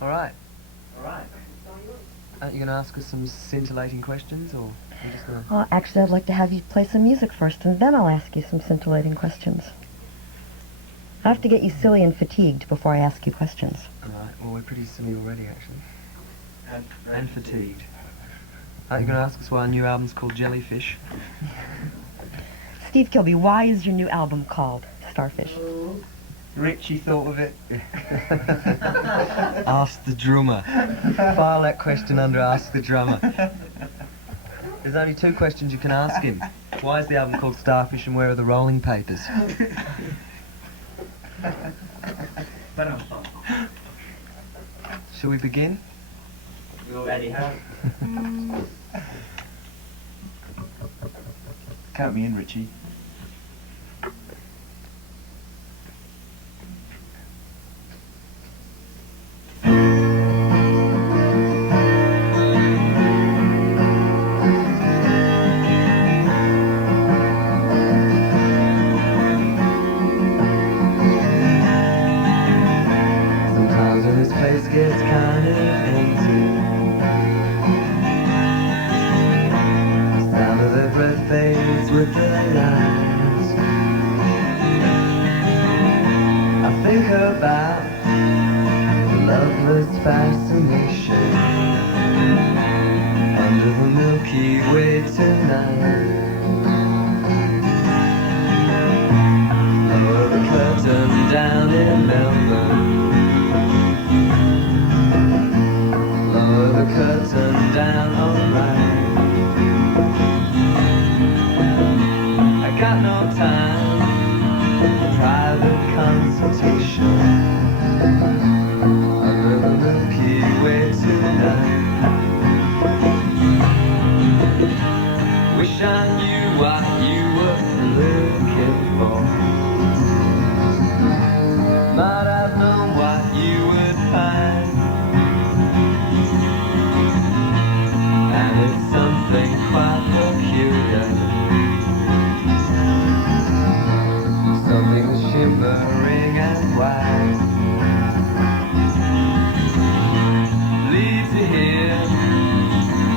All right. Aren't you going to ask us some scintillating questions, or are you just going to... Well, actually, I'd like to have you play some music first, and then I'll ask you some scintillating questions. I have to get you silly and fatigued before I ask you questions. All right. Well, we're pretty silly already, actually. And fatigued. Aren't you going to ask us why our new album's called Jellyfish? Steve Kilby, why is your new album called Starfish? Richie thought of it. Ask the drummer. File that question under Ask the Drummer. There's only 2 questions you can ask him. Why is the album called Starfish, and where are the rolling papers? Shall we begin? We already have. Count me in, Richie. Sometimes when this place gets kind of empty, the sound of their breath fades with their lives. I think about the loveless fascination under the Milky Way tonight. Lower the curtain down in Melbourne. Lower the curtain down, alright. I got no time for private consultation under the Milky Way tonight. Wish I knew what you were looking for. Might have known what you would find. And it's something quite peculiar, something shimmering and white. Leave to here,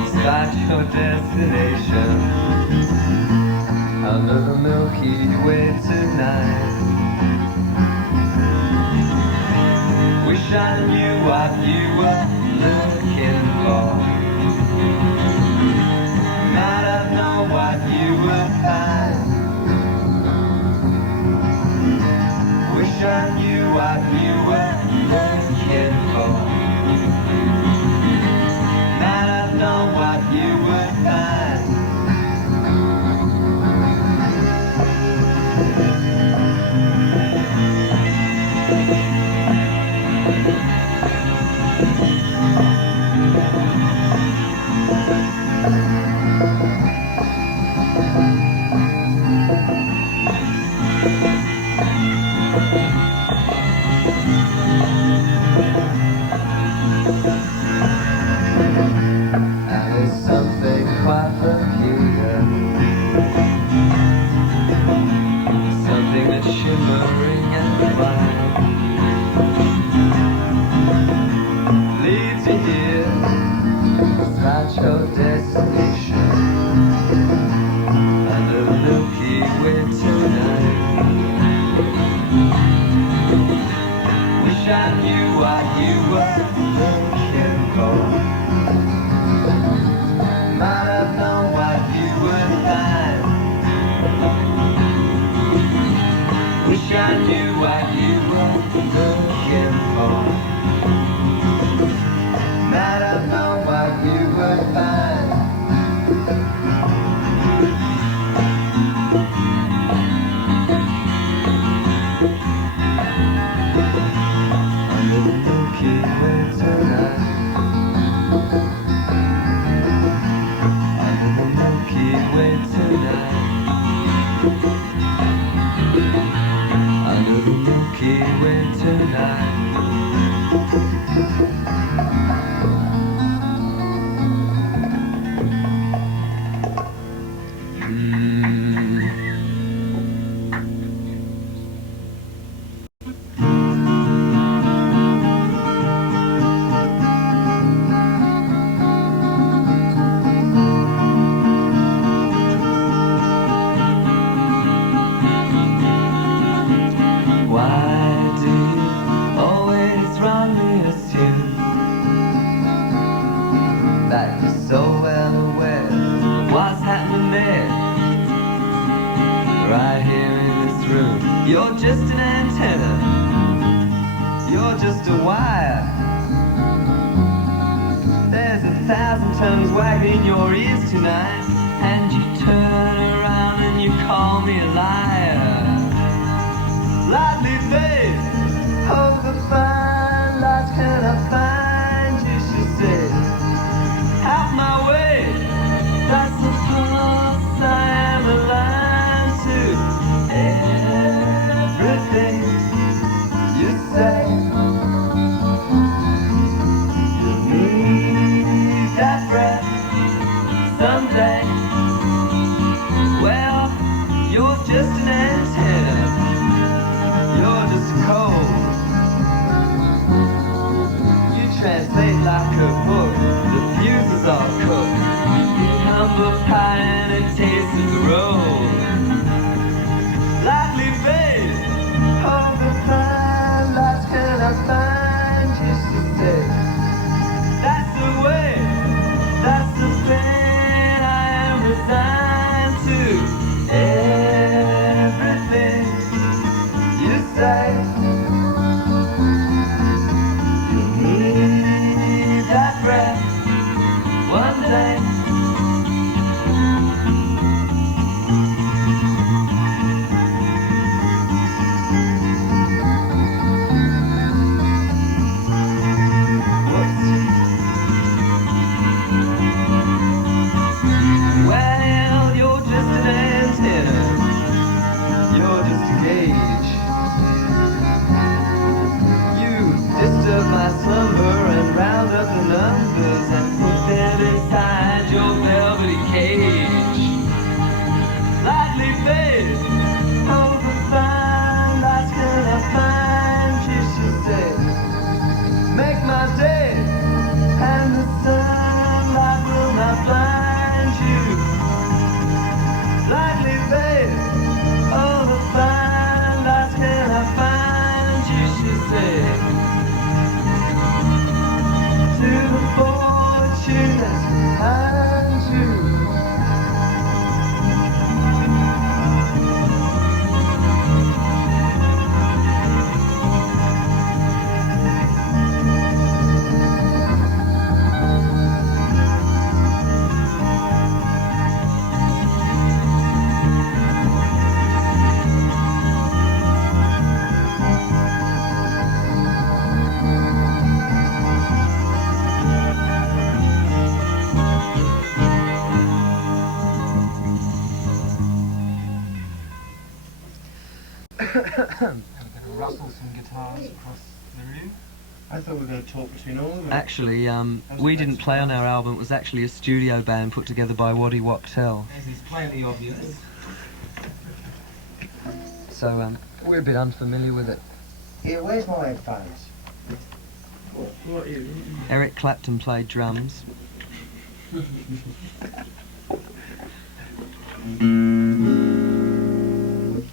start your destination under the Milky Way tonight. Wish I knew what you were looking for. Might have known what you would find. Wish I knew what you were looking for. Might have known what you would find. And it's something quite peculiar, something that's shimmering and white. Leads you here, start your destination under the Milky Way tonight. Wish I knew what you were looking for. Might have known what you would find. Wish I knew what you were looking for. Might have known what you would find. tongue's wagging your ears tonight, and you turn around and you call me a liar. Lightly babe, oh the fine lights can I find you, she said. Out my way, that's the close I am aligned to everything you say. You need that breath someday. Well, you're just an antenna. You're just cold. You translate like a book. The fuses are cooked. You eat humble pie and it tastes of the road. Lightly babe, oh the fine lights can I find you, she said. That's the way, that's the pain I am resigned to. Everything you say. You need that breath one day. Whoops. Well, you're just an antenna. You're just a gauge. You disturb my slumber and round up the numbers and put them inside your velvety cage. Lightly babe, oh the fine lights can I find you, she said. Make my day, and the sunlight will not blind you. Lightly babe, oh the fine lights can I find you, she said. To the fortune that's behind you. I'm going to rustle some guitars across the room. I thought we were going to talk between all of them. Actually, we didn't play on our album. It was actually a studio band put together by Waddy Wachtel. As is plainly obvious. So we're a bit unfamiliar with it. Here, where's my headphones? What is it? Eric Clapton played drums.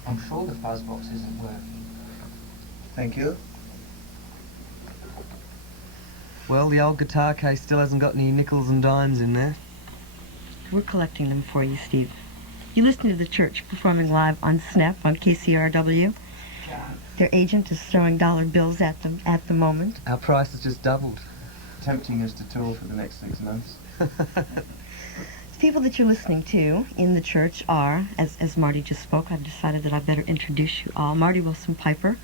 I'm sure the fuzz box isn't working. Thank you. Well, the old guitar case still hasn't got any nickels and dimes in there. We're collecting them for you, Steve. You listen to the church performing live on Snap on KCRW. Their agent is throwing dollar bills at them at the moment. Our price has just doubled. Tempting us to tour for the next 6 months. The people that you're listening to in the church are, as Marty just spoke, I've decided that I better introduce you all. Marty Wilson Piper,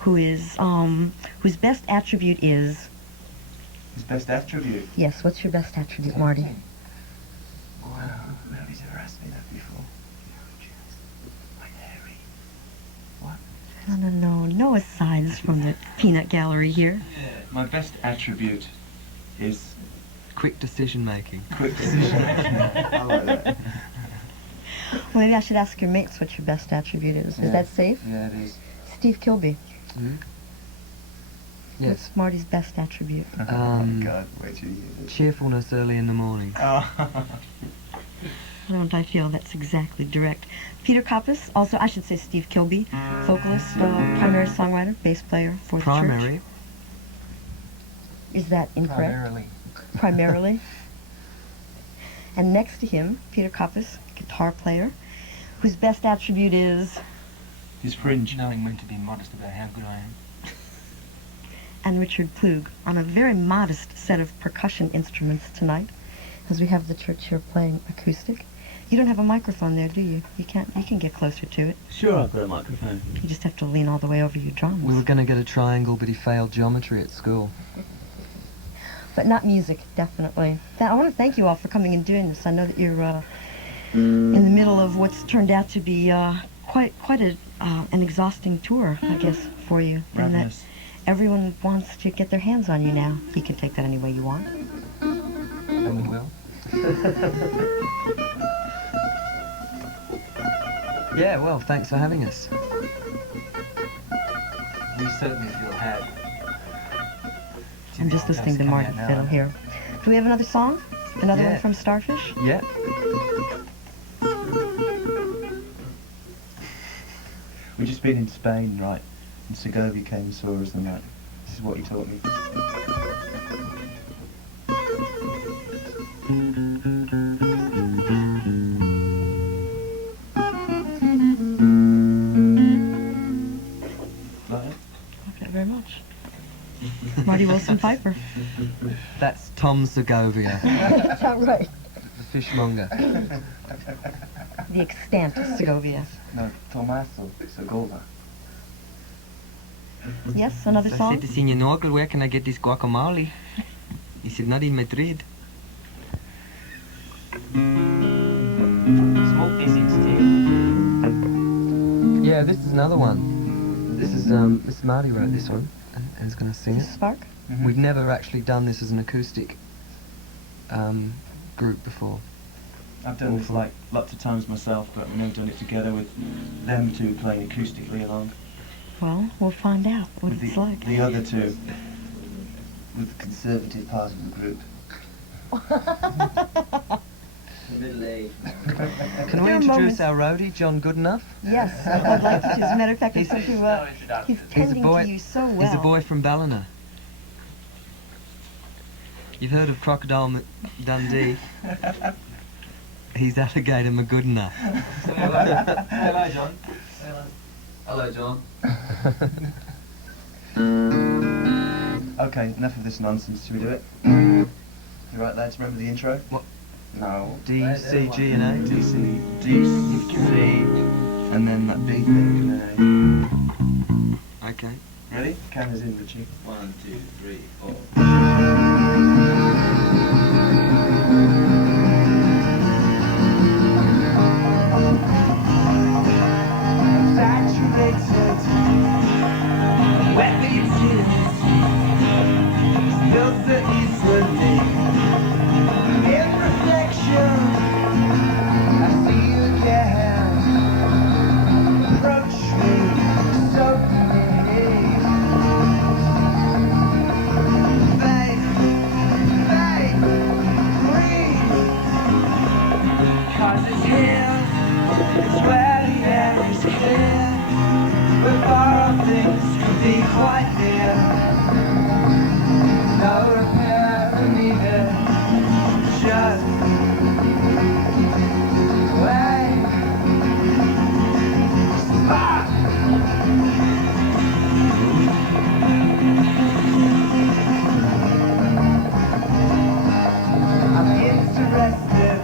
whose best attribute is... His best attribute? Yes, what's your best attribute, Marty? Wow, nobody's ever asked me that before. My hairy. What? No asides from the peanut gallery here. My best attribute is Quick decision making. quick decision making. I like that. Well, maybe I should ask your mates what your best attribute is. Yeah. Is that safe? Yeah, it is. Steve Kilby. Yes. What's Marty's best attribute? Oh God, wait till you hear this. Cheerfulness early in the morning. Oh. Don't I feel that's exactly direct? Peter Koppas, also, I should say Steve Kilby, vocalist, primary songwriter, bass player for the church. Primary. Is that incorrect? Primarily. Primarily. And next to him, Peter Koppas, guitar player, whose best attribute is... His fringe. Knowing when to be modest about how good I am. And Richard Plug on a very modest set of percussion instruments tonight. as we have the church here playing acoustic. You don't have a microphone there, do you? You can get closer to it. Sure, I've got a microphone. You just have to lean all the way over your drums. We were going to get a triangle, but he failed geometry at school. But not music, definitely. I want to thank you all for coming and doing this. I know that you're in the middle of what's turned out to be quite an exhausting tour, I guess, for you. And that everyone wants to get their hands on you now. You can take that any way you want. And we will. Yeah, well, thanks for having us. We certainly feel had. I'm just listening to Marty fiddle here. Do we have another song? Another Yeah. one from Starfish? Yeah. We've just been in Spain, right? And Segovia came and saw us and that. This is what he taught me. Okay, very much. Marty Wilson Piper. That's Tom Segovia, That's not right. the fishmonger. The extant Segovia. No, Tommaso Segovia. Yes, another I song? said to Senior Norgal, where can I get this guacamole? He said, not in Madrid. Smoke this instead. Yeah, this is another one. This is Marty wrote this one, and is going to sing it. Spark? We've never actually done this as an acoustic group before. I've done this like lots of times myself, but I've never done it together with them two playing acoustically along. Well, we'll find out what With it's like. the other two, with the conservative part of the group. Middle-aged. Can we There are introduce moments- our roadie, John Goodenough? Yes, I'd like to. As a matter of fact, he's He's- something he's He's a tending boy. to you so well. He's a boy from Ballina. You've heard of Crocodile Dundee? He's Alligator McGoodenough. Hello, John. Hello, John. Okay, enough of this nonsense. Should we do it? You right, lads? Remember the intro? What? No. D, C, G, and A. D, C, and then that B thing, and then Okay. A. Ready? Camera's in, Richie. 1, 2, 3, 4. Saturated, wet beaches, built so easily. In reflection, I see you again. Approach me so please. Babe, breathe. 'Cause it's here, it's where the air is clear. But far off things could be quite near. No repair needed. Just wait. Spark! I'm interested.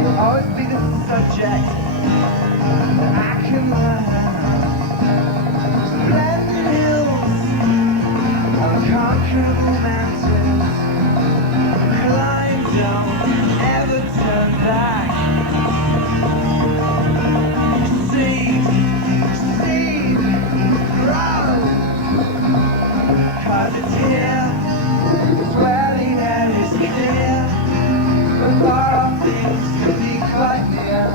You'll always be the subject that I can learn. Splendid hills, unconquerable mountains. Climb, don't ever turn back. Seed, grow. 'Cause it's here, it's where the air is clear. But far off things can be quite near.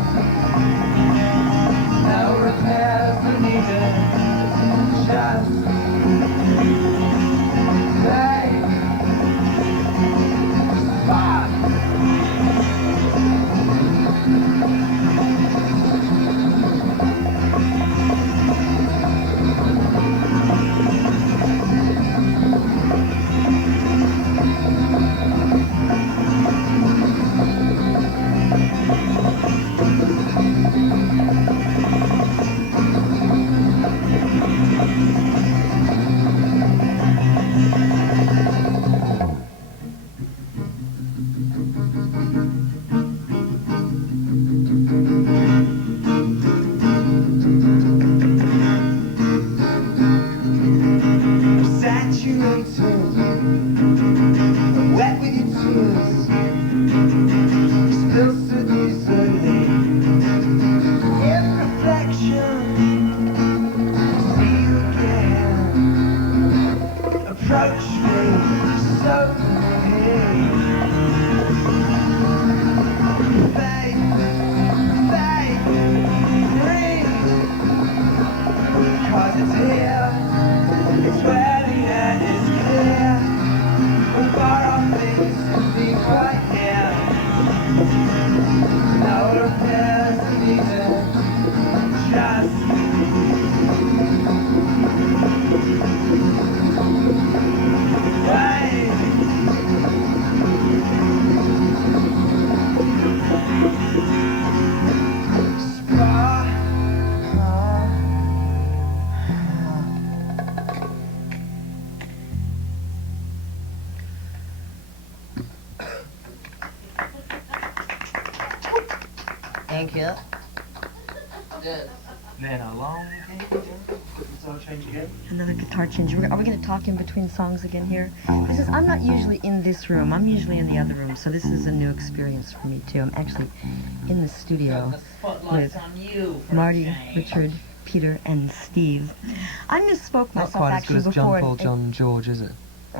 No repairs are needed. Just they spark. Thank you. Then a long Guitar change again. Another guitar change. Are we going to talk in between songs again here? I'm not usually in this room. I'm usually in the other room, so this is a new experience for me, too. I'm actually in the studio with Marty, Richard, Peter, and Steve. I misspoke Not myself quite as actually good as before. John Paul, John George, is it? It's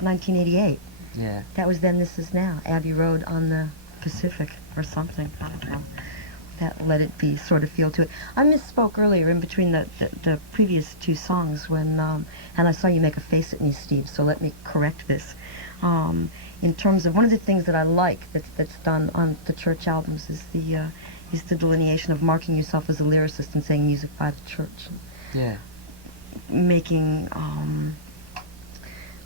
1988. Yeah. That was Then, This Is Now. Abbey Road on the Pacific or something. I don't know. That let it be sort of feel to it. I misspoke earlier in between the previous two songs when, and I saw you make a face at me, Steve, so let me correct this. In terms of one of the things that I like that's done on the church albums is the delineation of marking yourself as a lyricist and saying music by the church. Yeah. Making,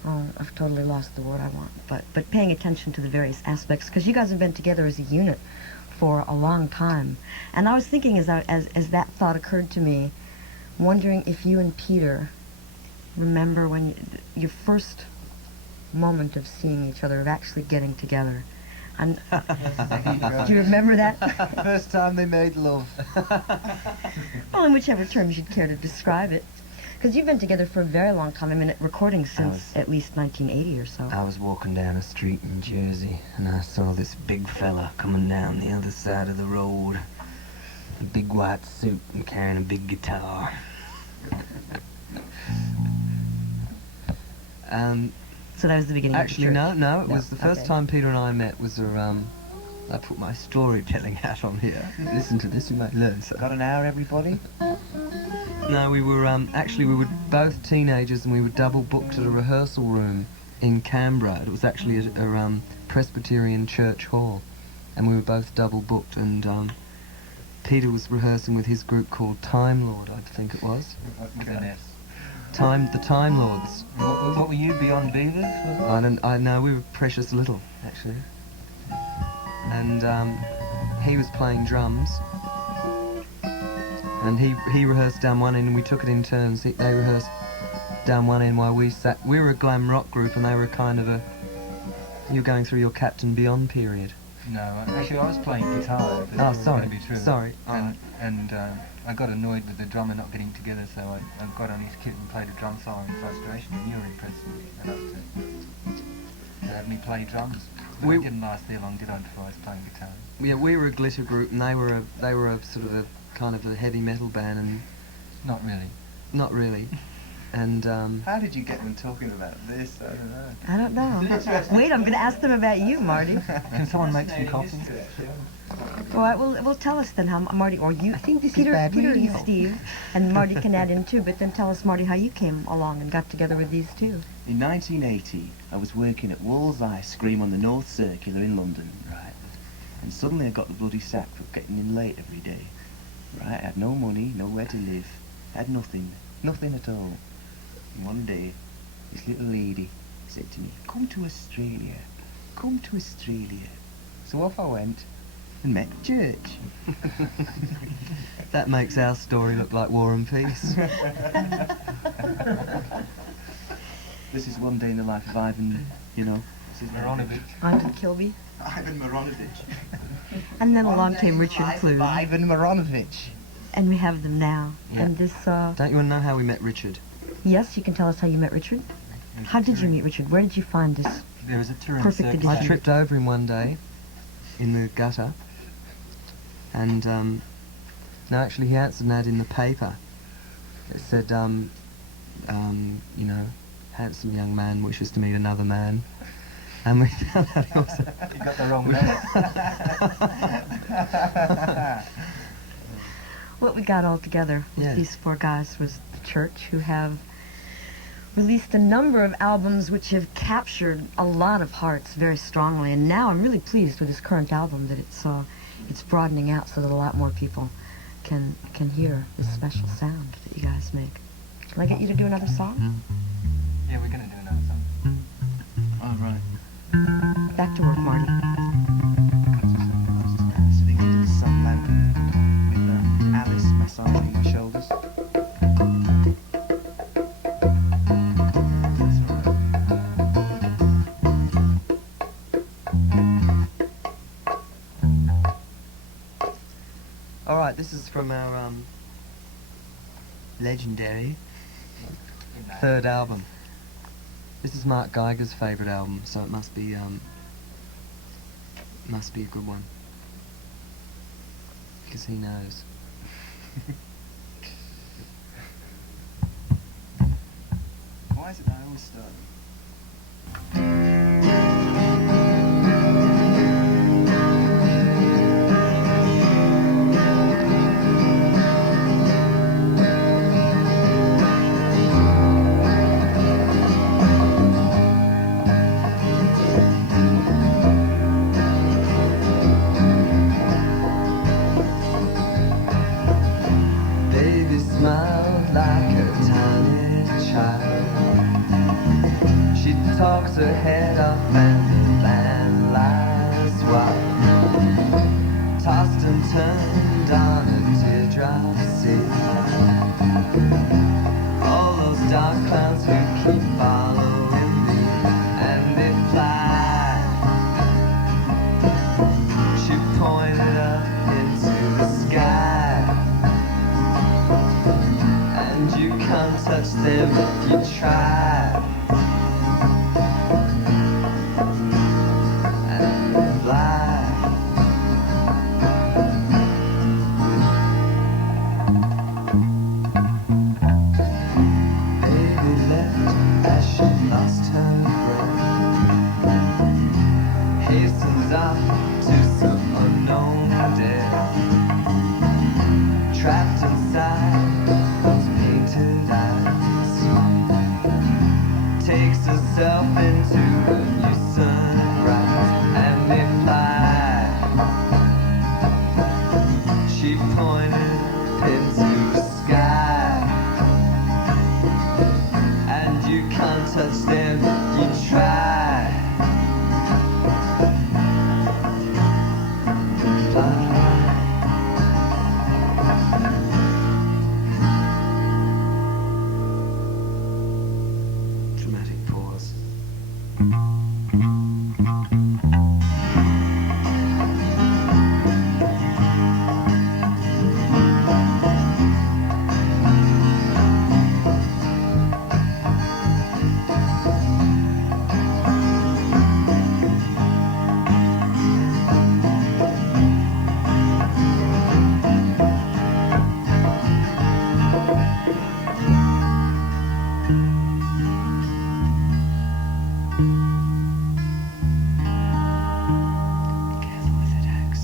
I've totally lost the word I want, but paying attention to the various aspects, because you guys have been together as a unit for a long time. And I was thinking as that thought occurred to me, wondering if you and Peter remember when your first moment of seeing each other, of actually getting together. And do you remember that? First time they made love. Well, in whichever terms you'd care to describe it. Because you've been together for a very long time. I mean, recording since at least 1980 or so. I was walking down a street in Jersey, and I saw this big fella coming down the other side of the road. A big white suit and carrying a big guitar. So that was the beginning Actually, of the church. no, it was the first okay. time Peter and I met was I put my storytelling hat on here. Listen to this, you might learn something. Got an hour, everybody? No, we were both teenagers, and we were double booked at a rehearsal room in Canberra. It was actually a Presbyterian church hall, and we were both double booked. And Peter was rehearsing with his group called Time Lord, I think it was. The Time Lords. What were you, Beyond Beavers? I know, we were precious little, actually. And he was playing drums. And he rehearsed down one end, and we took it in turns. They rehearsed down one end while we sat. We were a glam rock group, and they were kind of you're going through your Captain Beyond period. No, actually I was playing guitar. If Oh, this was sorry. going to be true. Sorry. And I got annoyed with the drummer not getting together, so I got on his kit and played a drum solo in frustration, and you were impressed enough to have me play drums. But We- it didn't last there long, did I, before I was playing guitar? Yeah, we were a glitter group, and they were a sort of a kind of a heavy metal band, and Not really. not really. And How did you get them talking about this? I don't know. I don't know. Wait, I'm going to ask them about you, Marty. Can someone make some coffee? All right, well, tell us then how Marty, or you, Peter, and Steve, and Marty can add in too, but then tell us, Marty, how you came along and got together with these two. In 1980, I was working at Wall's Ice Cream on the North Circular in London, right? And suddenly I got the bloody sack for getting in late every day. Right, I had no money, nowhere to live, had nothing at all. And one day, this little lady said to me, come to Australia. So off I went and met church. that makes our story look like War and Peace. This is one day in the life of Ivan, you know. This is Mironovich. Ivan Kilby. Ivan Mironovich. And then along came Richard Clue. Ivan Mironovich. And we have them now. Yeah. And this, Don't you want to know how we met Richard? yes, you can tell us how you met Richard. How did you meet Richard? Where did you find this? There was a touring Perfect circus. addition. I tripped over him one day in the gutter, and no, actually he answered an ad in the paper. It said, you know, handsome young man wishes to meet another man, and we found out he was. You got the wrong man. What we got all together with Yeah. these four guys was the church, who have released a number of albums which have captured a lot of hearts very strongly. And now I'm really pleased with this current album that it's broadening out so that a lot more people can hear this special sound that you guys make. Can I get you to do another song? Yeah, we're going to do another song. Oh, right. Back to work, Marty. Sitting under the sun lamp with Alice massaging my shoulders. That's all right. Alright, this is from our legendary third album. This is Mark Geiger's favourite album, so it must be a good one. Because he knows. Why is it that I always start? Baby smiled like a tiny child. She talks her head off and the land lies wild. Tossed and turned on a teardrop sea. All those dark clouds who keep following me, and they fly. She pointed up into the sky. And you can't touch them if you try. And fly. Baby left as she lost her breath. Hastens off to some unknown death. Trapped inside those painted eyes, takes herself into a new sunrise, and they fly. She pointed into the sky, and you can't touch them if you try. Fly. Dramatic pause. Careful with that axe,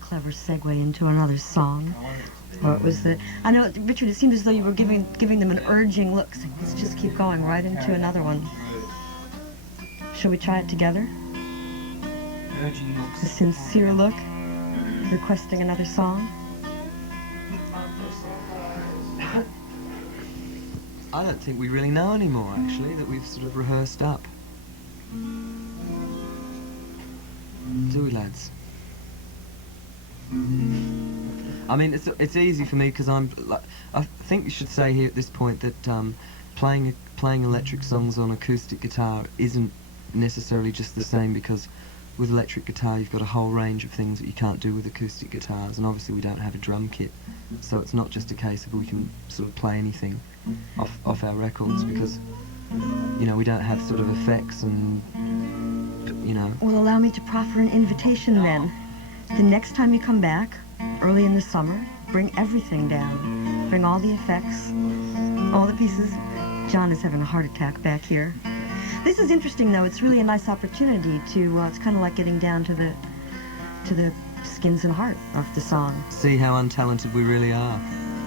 Clever segue into another song. Or it was the, I know, Richard, it seemed as though you were giving them an urging look. So let's just keep going right into another one. Shall we try it together? Urging looks. A sincere look, requesting another song. I don't think we really know anymore, actually, that we've sort of rehearsed up. Do we, lads? I mean, it's easy for me because I'm like, I think we should say here at this point that playing electric songs on acoustic guitar isn't necessarily just the same, because with electric guitar you've got a whole range of things that you can't do with acoustic guitars, and obviously we don't have a drum kit, so it's not just a case of we can sort of play anything off our records, because you know we don't have sort of effects and you know. Well, allow me to proffer an invitation then. The next time you come back, early in the summer, bring everything down. Bring all the effects, all the pieces. John is having a heart attack back here. This is interesting, though. It's really a nice opportunity to, it's kind of like getting down to the skins and heart of the song. See how untalented we really are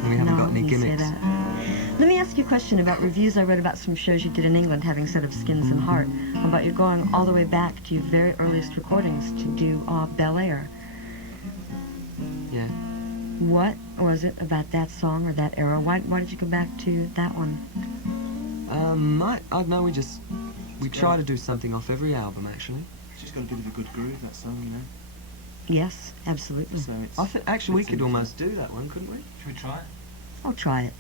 when we haven't got any gimmicks. Say that. Let me ask you a question about reviews I read about some shows you did in England, having said of Skins and Heart, about you going all the way back to your very earliest recordings to do Bel-Air. Yeah. What was it about that song or that era? Why did you go back to that one? I don't know, we try to do something off every album, actually. It's just got a bit of a good groove, that song, you know. Yes, absolutely. So it's, Actually, we could almost do that one, couldn't we? Should we try it? I'll try it.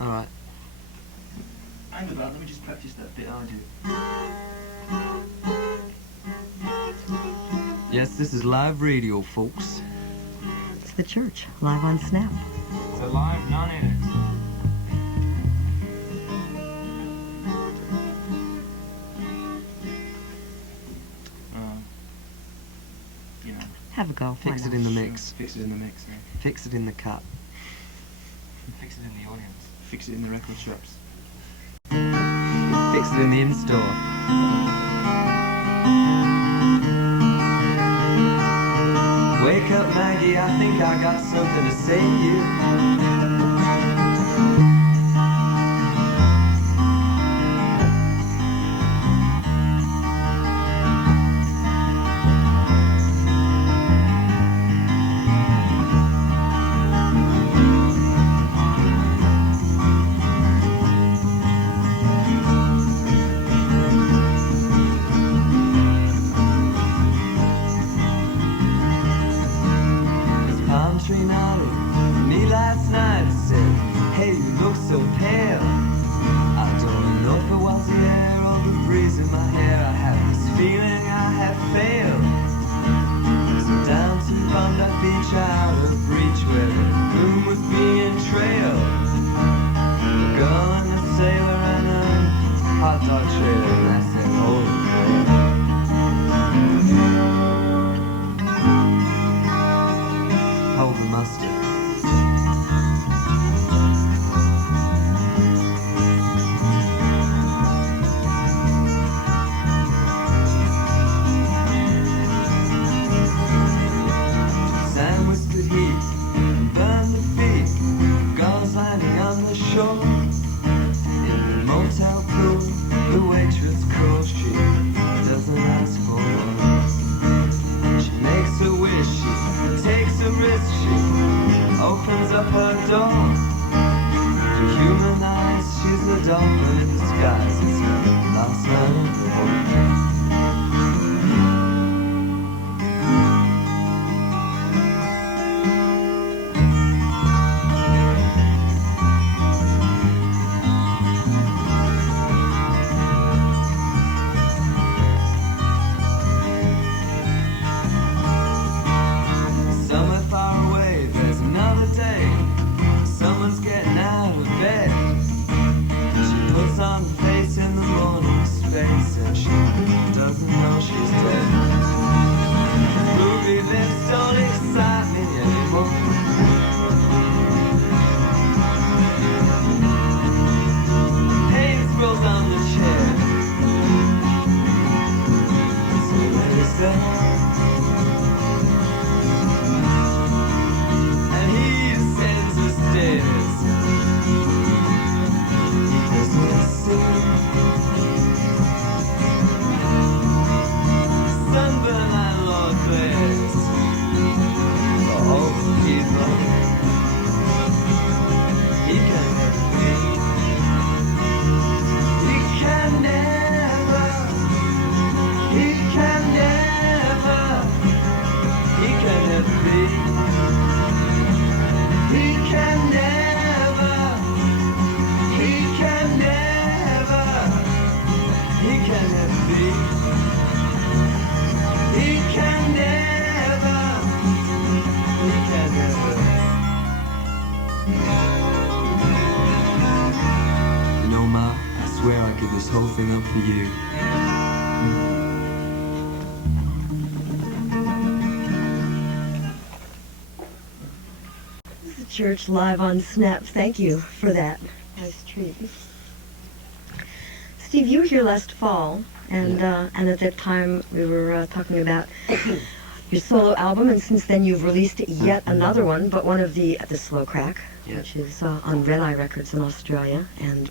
All right. Hang about, let me just practice that bit I do. Yes, this is live radio, folks. It's the church, live on Snap. It's a live non-edit. You know, Have a go. Fix it in the mix. fix it in the mix, yeah. Fix it in the cut. Fix it in the audience. Fix it in the record shops. Fix it in the in-store. Wake up, Maggie, I think I got something to say to you. Church live on Snap. Thank you for that. Nice treat. Steve, you were here last fall, and at that time we were talking about your solo album, and since then you've released yet another one, but one of the Slow Crack, which is on Red Eye Records in Australia, and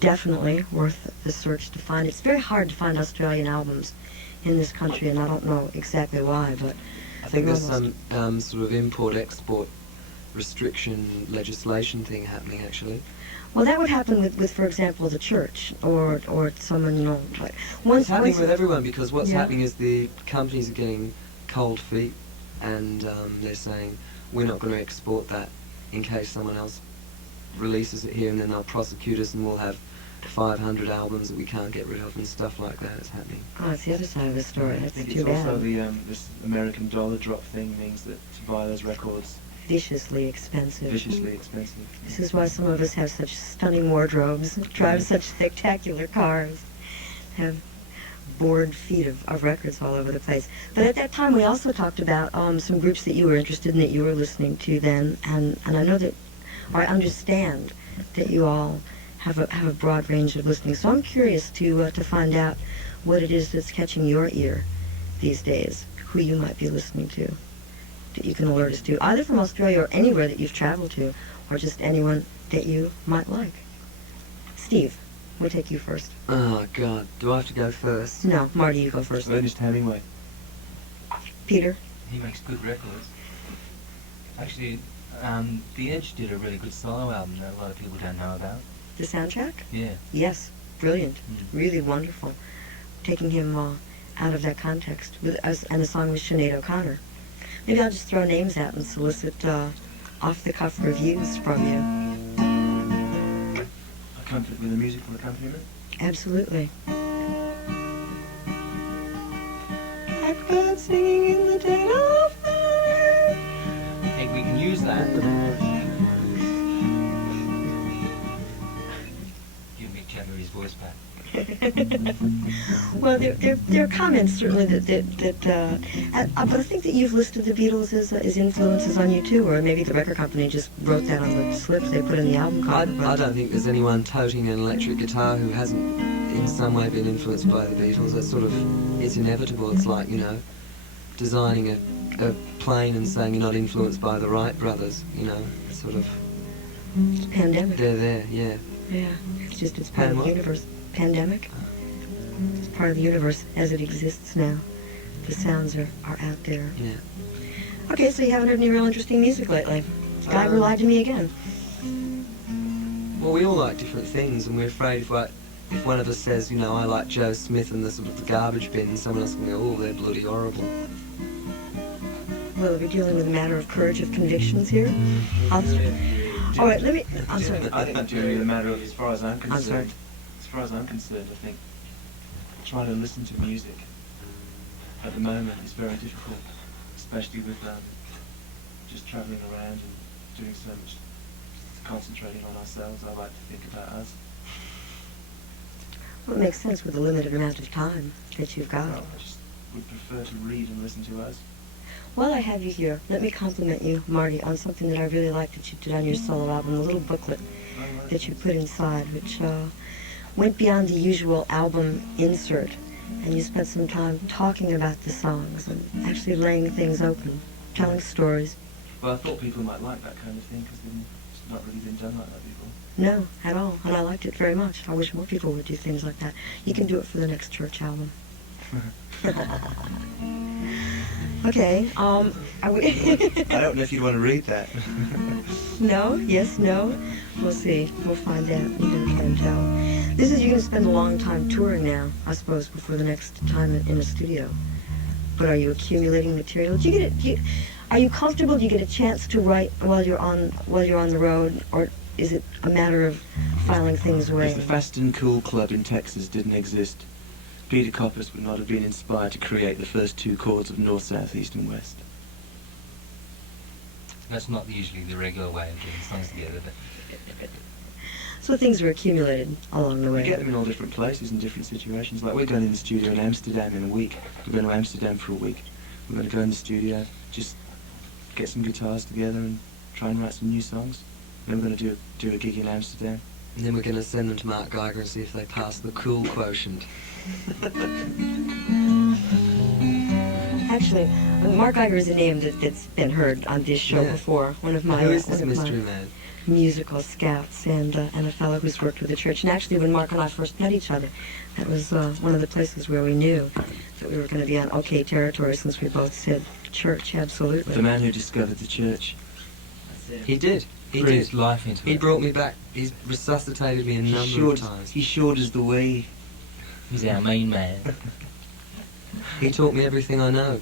definitely worth the search to find. It's very hard to find Australian albums in this country, and I don't know exactly why, but I think there's some sort of import-export restriction legislation thing happening, actually. Well, that would happen with for example, the church or someone, you know. Like it's happening with everyone, because what's happening is the companies are getting cold feet, and they're saying we're not going to export that in case someone else releases it here, and then they'll prosecute us, and we'll have 500 albums that we can't get rid of and stuff like that is happening. Oh, it's the other side of the story. I That's think too it's also bad. the this American dollar drop thing means that to buy those records Viciously expensive. viciously expensive. This is why some of us have such stunning wardrobes, drive such spectacular cars, have bored feet of records all over the place. But at that time, we also talked about some groups that you were interested in, that you were listening to then, and I know that, or I understand that you all have a broad range of listening. So I'm curious to find out what it is that's catching your ear these days, who you might be listening to, that you can alert us to, either from Australia or anywhere that you've traveled to, or just anyone that you might like. Steve, we'll take you first. Oh, God. Do I have to go first? No, Marty, you go first. Ernest Hemingway. Peter? He makes good records. Actually, The Edge did a really good solo album that a lot of people don't know about. The soundtrack? Yeah. Yes, brilliant, Mm. really wonderful. Taking him out of that context, and the song was Sinead O'Connor. Maybe I'll just throw names out and solicit off-the-cuff reviews from you. With a musical accompaniment. Absolutely. Blackbird singing in the dead of night. I think we can use that. Give me Chattery's voice back. Well, there are comments certainly but I think that you've listed the Beatles as influences on you too, or maybe the record company just wrote that on the slips they put in the album cover. I don't think there's anyone toting an electric guitar who hasn't in some way been influenced by the Beatles. That's sort of, it's inevitable. It's like, you know, designing a plane and saying you're not influenced by the Wright brothers, you know, sort of, It's pandemic. they're there, yeah. Yeah, it's part of the what? universe. Pandemic. It's part of the universe as it exists now. The sounds are out there. Yeah. Okay, so you haven't heard any real interesting music lately. Guy lied to me again. Well, we all like different things, and we're afraid if one of us says, you know, I like Joe Smith and the sort of the garbage bin, someone else will go, oh, they're bloody horrible. Well, we're dealing with a matter of courage of convictions here. All right, I'm sorry. I think it's really a matter of, as far as I'm I'm concerned, sorry. I think trying to listen to music at the moment is very difficult, especially with just travelling around and doing so much concentrating on ourselves. I like to think about us. Well, it makes sense with the limited amount of time that you've got. I just would prefer to read and listen to us. While I have you here, let me compliment you, Marty, on something that I really liked that you did on your solo album, the little booklet that you put inside, which went beyond the usual album insert, and you spent some time talking about the songs and actually laying things open, telling stories. Well, I thought people might like that kind of thing because it's not really been done like that before. No, at all, and I liked it very much. I wish more people would do things like that. You can do it for the next church album. Okay, I don't know if you'd want to read that. No? Yes? No? We'll see. We'll find out. You never can tell. This is, you're going to spend a long time touring now, I suppose, before the next time in a studio. But are you accumulating material? Are you comfortable? Do you get a chance to write while you're on the road, or is it a matter of filing things away? If the Fast and Cool Club in Texas didn't exist, Peter Koppers would not have been inspired to create the first two chords of North, South, East and West. That's not usually the regular way of getting songs together, but So things are accumulated along the We way. get them in all different places and different situations. Like we're going in the studio in Amsterdam in a week. We're going to Amsterdam for a week. We're going to go in the studio, just get some guitars together and try and write some new songs. Then we're going to do a gig in Amsterdam. And then we're going to send them to Mark Geiger and see if they pass the cool quotient. Actually, Mark Geiger is a name that's been heard on this show Yeah. before. One of my Who is this one of my mystery man? musical scouts, and a fellow who's worked with the church. And actually, when Mark and I first met each other, that was one of the places where we knew that we were going to be on okay territory, since we both said church, absolutely. The man who discovered the church. He did. He put did. his life into He it. brought me back. He's resuscitated me a number of times. He showed us the way. He's our main man. He taught me everything I know.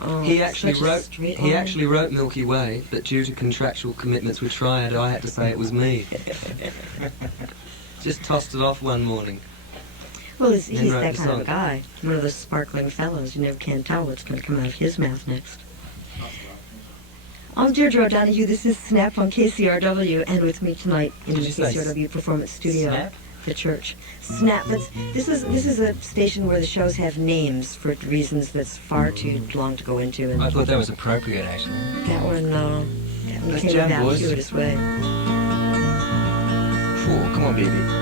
Oh, He actually such a wrote. straight He line. actually wrote Milky Way, but due to contractual commitments with Triad, I had to say it was me. Just tossed it off one morning. Well, he's Then wrote that the kind of a song. guy. One of those sparkling fellows. You never can tell what's going to come out of his mouth next. I'm Deirdre O'Donoghue. This is Snap on KCRW, and with me tonight in the Did you say KCRW Performance Studio, Snap? the church. Snap. This is a station where the shows have names for reasons that's far too long to go into. And I thought that was appropriate, actually. that one Let's came jam, about boys. this way. Cool, come on, baby.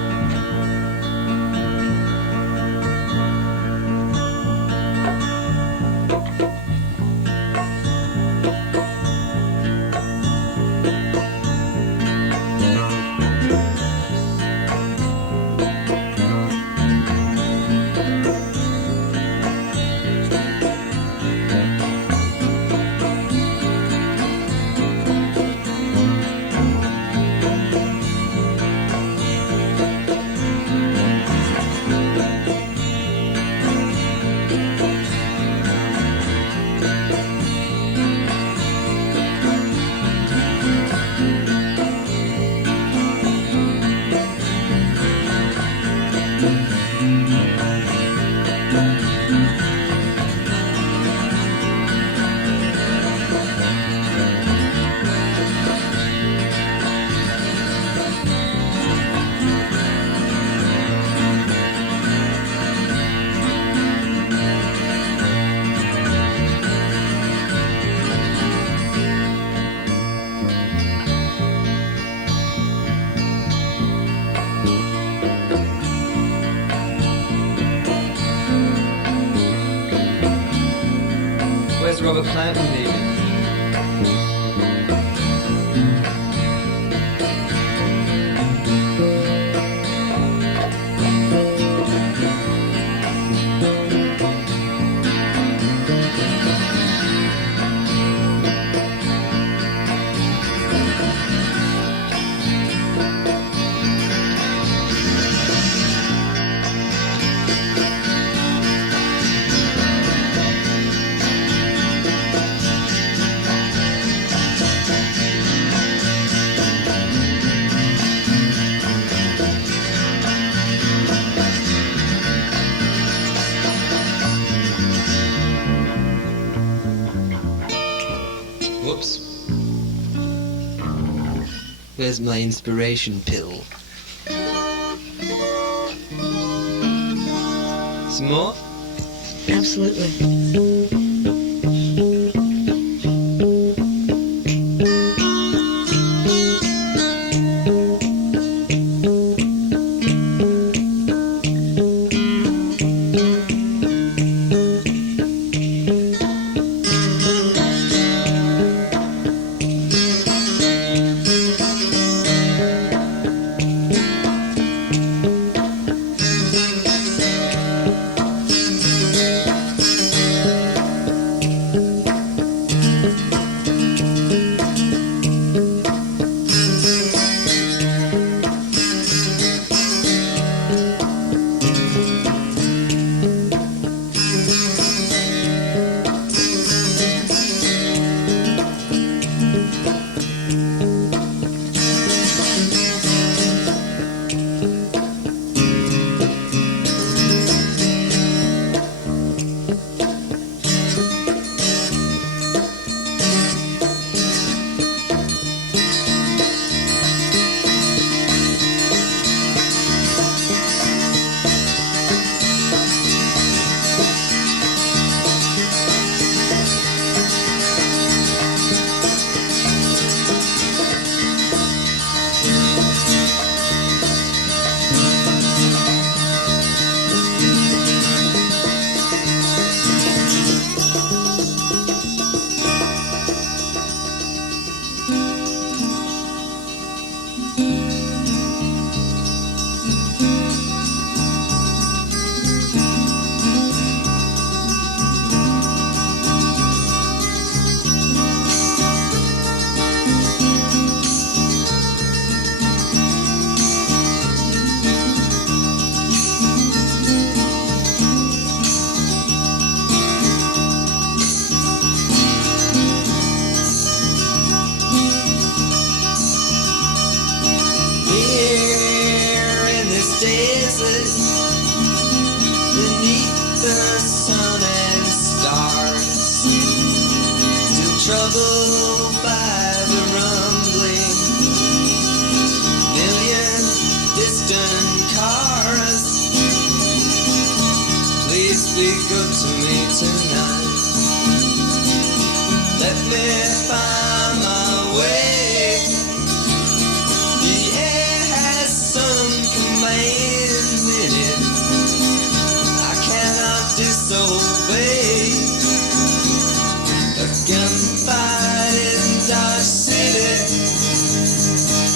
Where's Robert Plant when needed? Whoops. There's my inspiration pill. Some more? Absolutely. sun and stars, still troubled by the rumbling million distant cars. Please speak up to me tonight. Let me find my way. The air has some command in it I cannot disobey. A gunfight in Dodge City,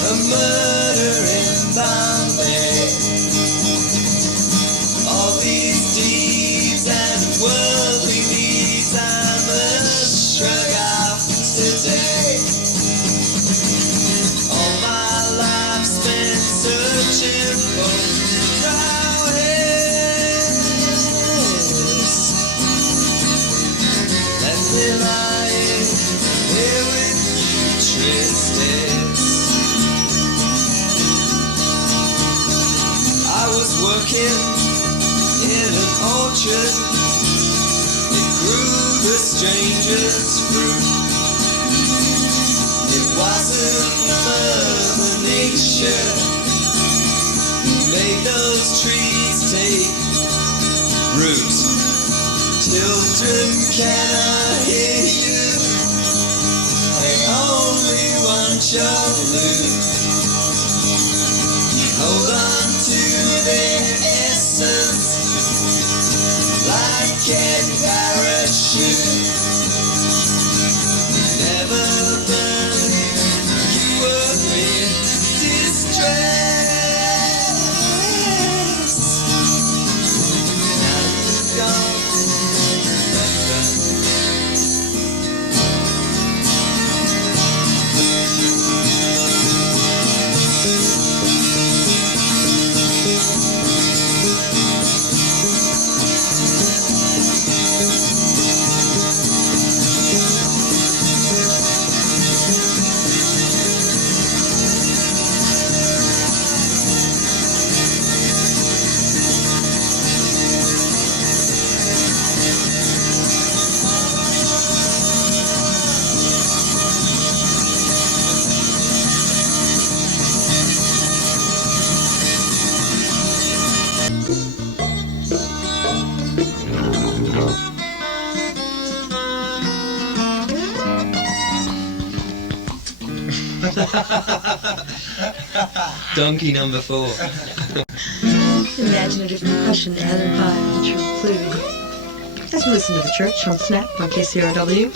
a murder in Bombay. All these deeds and worldly needs I must shrug off today. All my life spent searching for prowess. Let me lie here with you, Tristesse. I was working in an orchard. It grew the strangest fruit. It wasn't Mother Nature who made those trees take root. Children, can I hear you? They only want your loot. Hold on to their essence like a parachute. Never burn you were in distress. Now you've gone. Donkey number 4. Imaginative percussion added by the true flute. As we listen to the church on Snap on KCRW.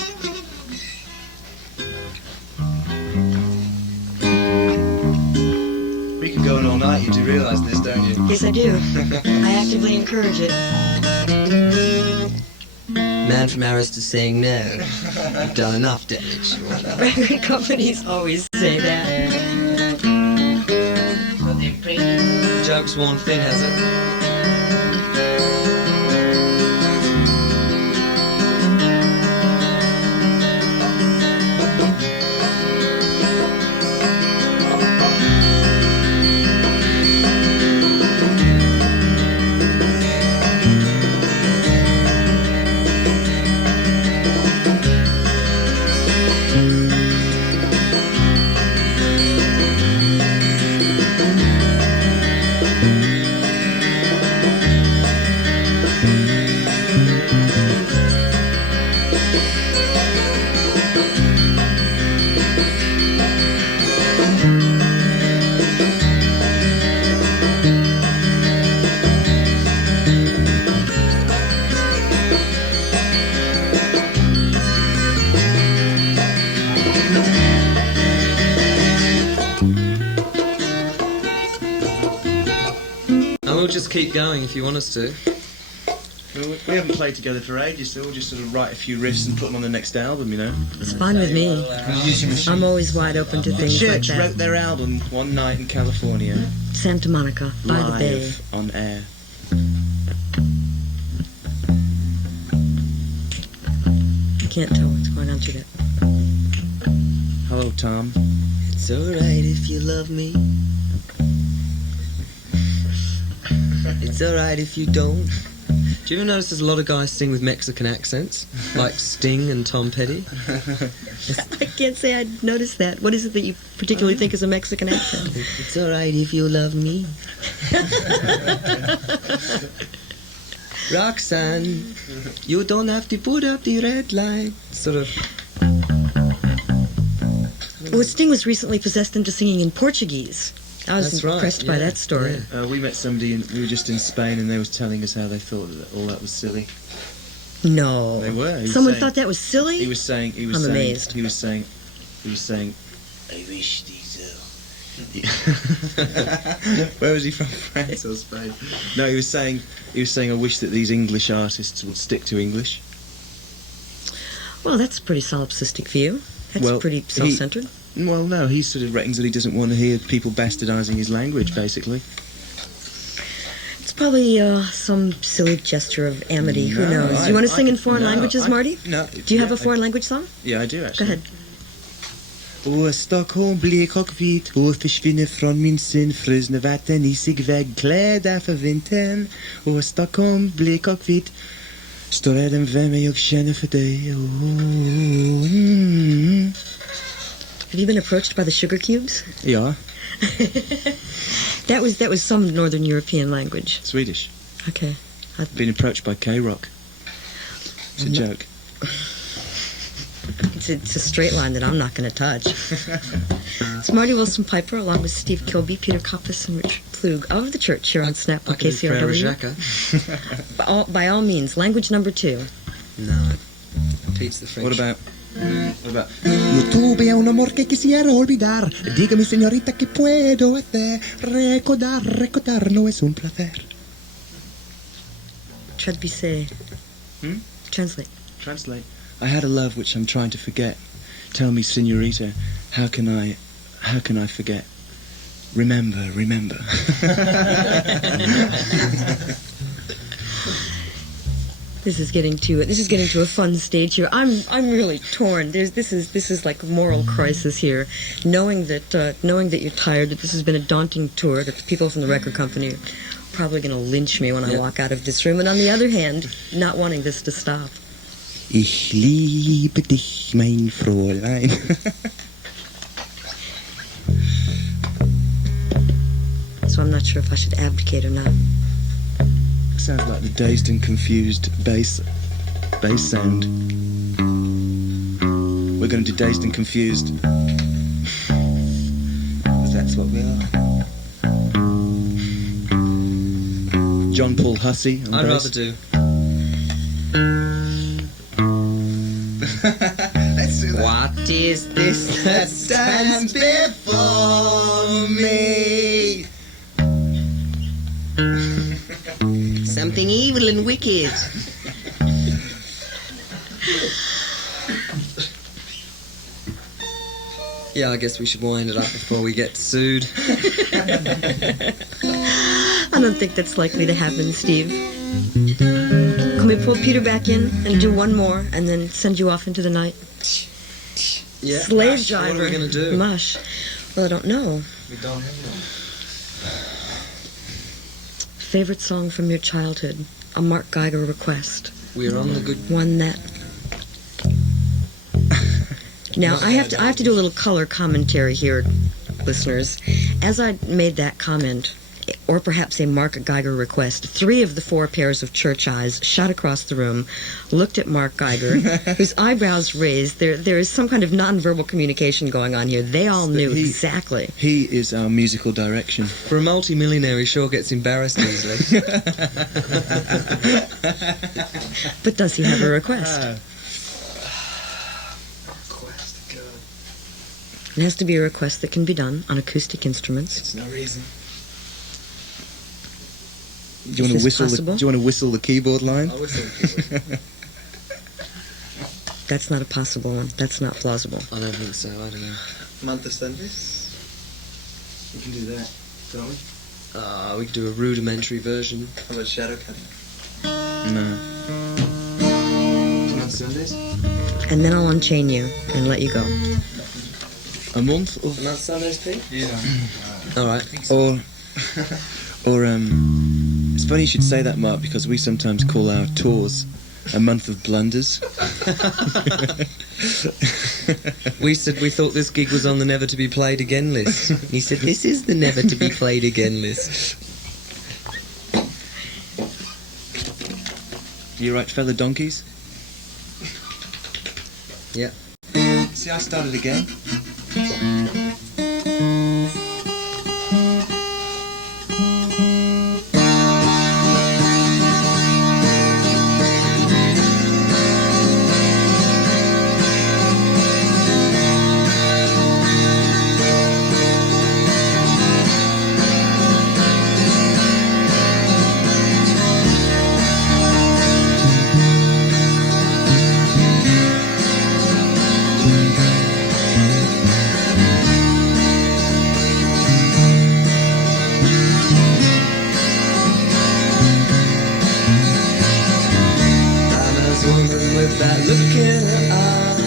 We could go on all night, you do realise this, don't you? Yes, I do. I actively encourage it. Man from Arista saying no. You've done enough damage. Record companies always say that. Joke's worn thin, has it? We'll just keep going if you want us to. Well, we haven't played together for ages, so we'll just sort of write a few riffs and put them on the next album, you know. It's fine with me. I'm always wide open to things like Church that. wrote their album one night in California. Santa Monica, by the bay. Live on air. I can't tell what's going on through that. Hello, Tom. It's alright if you love me. It's alright if you don't. Do you ever notice there's a lot of guys sing with Mexican accents, like Sting and Tom Petty? I can't say I'd noticed that. What is it that you particularly think is a Mexican accent? It's alright if you love me. Roxanne, you don't have to put up the red light. Sort of. Well, Sting was recently possessed into singing in Portuguese. I was That's right, impressed by yeah, that story. yeah. We met somebody, we were just in Spain, and they was telling us how they thought that all that was silly. No. They were. He was Someone saying- thought that was silly? He was saying, I'm amazed. He was saying, I wish these. Where was he from? France or Spain? No, he was saying, I wish that these English artists would stick to English. Well, that's a pretty solipsistic view. That's Well, pretty self-centered. Well, no, he sort of reckons that he doesn't want to hear people bastardising his language, basically. It's probably some silly gesture of amity. Who No, knows? You want to sing in foreign languages, Marty? No. Do you have a foreign language song? Yeah, I do, Go actually. ahead. O Stockholm blek och vit och försvinner från min syn frusna vatten i sig vägklädda för vintern. O Stockholm blek och vit står elden vem jag känner för dig. Have you been approached by the sugar cubes? Ja, That was some Northern European language. Swedish. Okay. Been approached by K-Rock. It's a joke. It's a straight line that I'm not going to touch. It's Marty Wilson Piper along with Steve Kilby, Peter Koppus, and Richard Plug of the church here on Snap on KCRW. By all means, language number 2. No. Pete's the French. What about? Yo tuve un amor que quisiera olvidar. Dígame, señorita, que puedo hacer. Recordar no es un placer. Traduisez. Translate. Translate. I had a love which I'm trying to forget. Tell me, señorita, how can I forget? Remember. This is getting to a fun stage here. I'm really torn. This is like a moral crisis here. Knowing that you're tired, that this has been a daunting tour, that the people from the record company are probably going to lynch me when I walk out of this room. And on the other hand, not wanting this to stop. Ich liebe dich, mein Fräulein. So I'm not sure if I should abdicate or not. Sounds like the dazed and confused bass sound. We're going to do dazed and confused. That's what we are. John Paul Hussey on I'd bass. rather do. Let's do that. What is this That stands before me? Something evil and wicked. Yeah, I guess we should wind it up before we get sued. I don't think that's likely to happen, Steve. Can we pull Peter back in and do one more and then send you off into the night? Yeah. Slave Mush, driver. What are we going to do? Mush. Well, I don't know. We don't have Favorite song from your childhood? A Mark Geiger request. We're on the good... One that... Now, I have to do a little color commentary here, listeners. As I made that comment, or perhaps a Mark Geiger request, 3 of the 4 pairs of church eyes shot across the room, looked at Mark Geiger, whose eyebrows raised. There is some kind of nonverbal communication going on here. They all knew exactly. He is our musical direction. For a multi-millionaire, he sure gets embarrassed easily. But does he have a request? It has to be a request that can be done on acoustic instruments. It's no reason. Do you want Is to this whistle? possible? Do you want to whistle the keyboard line? I'll whistle the keyboard. That's not a possible one. That's not plausible. I don't think so, I don't know. Manta Sendis. We can do that, don't we? We could do a rudimentary version. How about shadow cutting? No. Manta Sendis? And then I'll unchain you and let you go. A month of Not Sundays, Pete? Yeah. Alright. or It's funny you should say that, Mark, because we sometimes call our tours a month of blunders. We said we thought this gig was on the never to be played again list. He said, this is the never to be played again list. You right, fella donkeys? Yeah. See, I started again. With that look in her eye,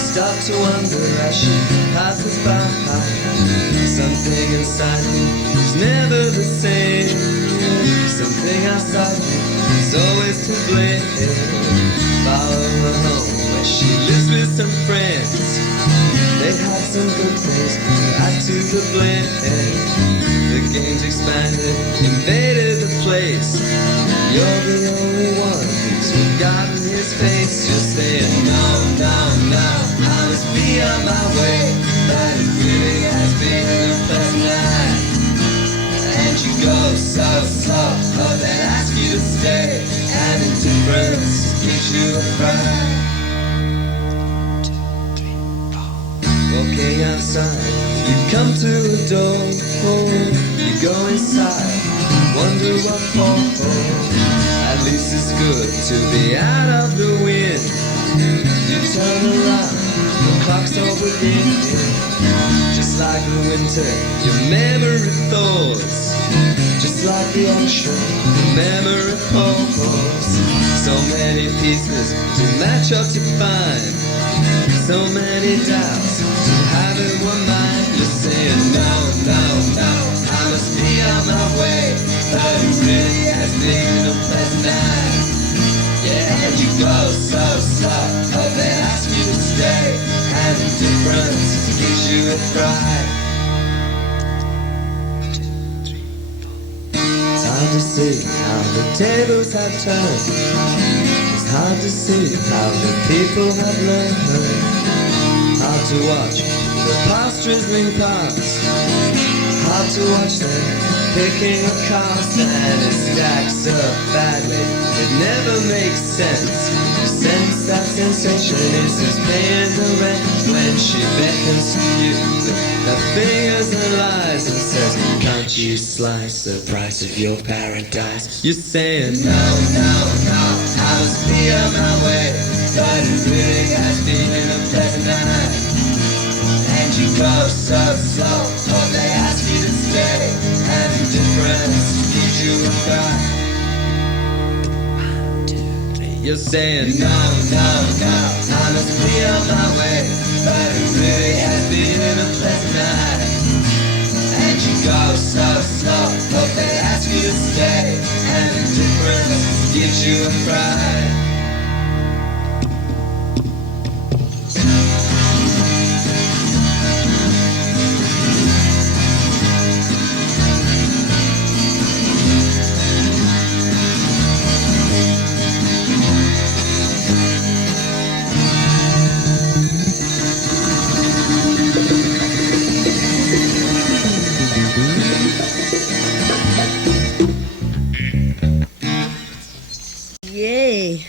start to wonder as she passes by. Something inside me is never the same. Something outside me is always to blame. Follow her home where she lives with some friends. They had some good things to add to the blend. The game's expanded, invaded the place. You're the only one who's forgotten his face. Just saying no, no, no, I must be on my way. But it really has been a pleasant night. And you go so slow, oh, they ask you to stay. And indifference gives you a fright. Walking outside, you come to a door, you go inside, wonder what for. At least it's good to be out of the wind. You turn around, the clock's over again. Just like the winter, your memory thaws. Just like the ocean, the memory falls. So many pieces to match up to find. So many doubts to have in one mind. You're saying no, no, no, I must be on my way. But it really has been a pleasant night. Yeah, and you go so slow, oh, they ask you to stay. And indifference gives you a fright. It's hard to see how the tables have turned. It's hard to see how the people have learned. Hard to watch the past drizzling past. Hard to watch them picking a cast, and it stacks up badly. It never makes sense. You sense that sensation is as paying the rent when she beckons to you with her fingers and lies and says, can't you slice the price of your paradise? You're saying no, no, no, I must be on my way. But it really has been a pleasant night. And you go so slow, oh, they ask you to stay. And indifference gives you a fright. You're saying no, no, no, I must be on my way. But it really has been a pleasant night. And you go so slow, oh, they ask you to stay. And indifference gives you a fright. Yay!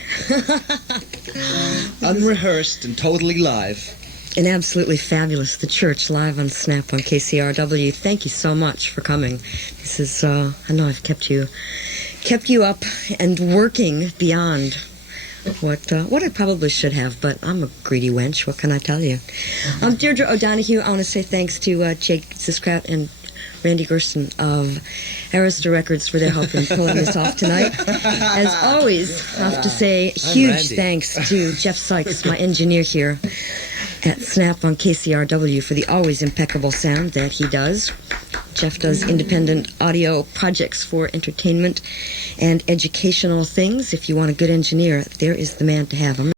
Unrehearsed and totally live. And absolutely fabulous. The Church live on Snap on KCRW. Thank you so much for coming. This is, I know I've kept you up and working beyond what I probably should have, but I'm a greedy wench. What can I tell you? Deirdre O'Donoghue, I want to say thanks to Jake Siskraut and Randy Gersten of Arista Records for their help in pulling this off tonight. As always, I have to say huge thanks to Jeff Sykes, my engineer here. at Snap on KCRW for the always impeccable sound that he does. Jeff does independent audio projects for entertainment and educational things. If you want a good engineer, there is the man to have him.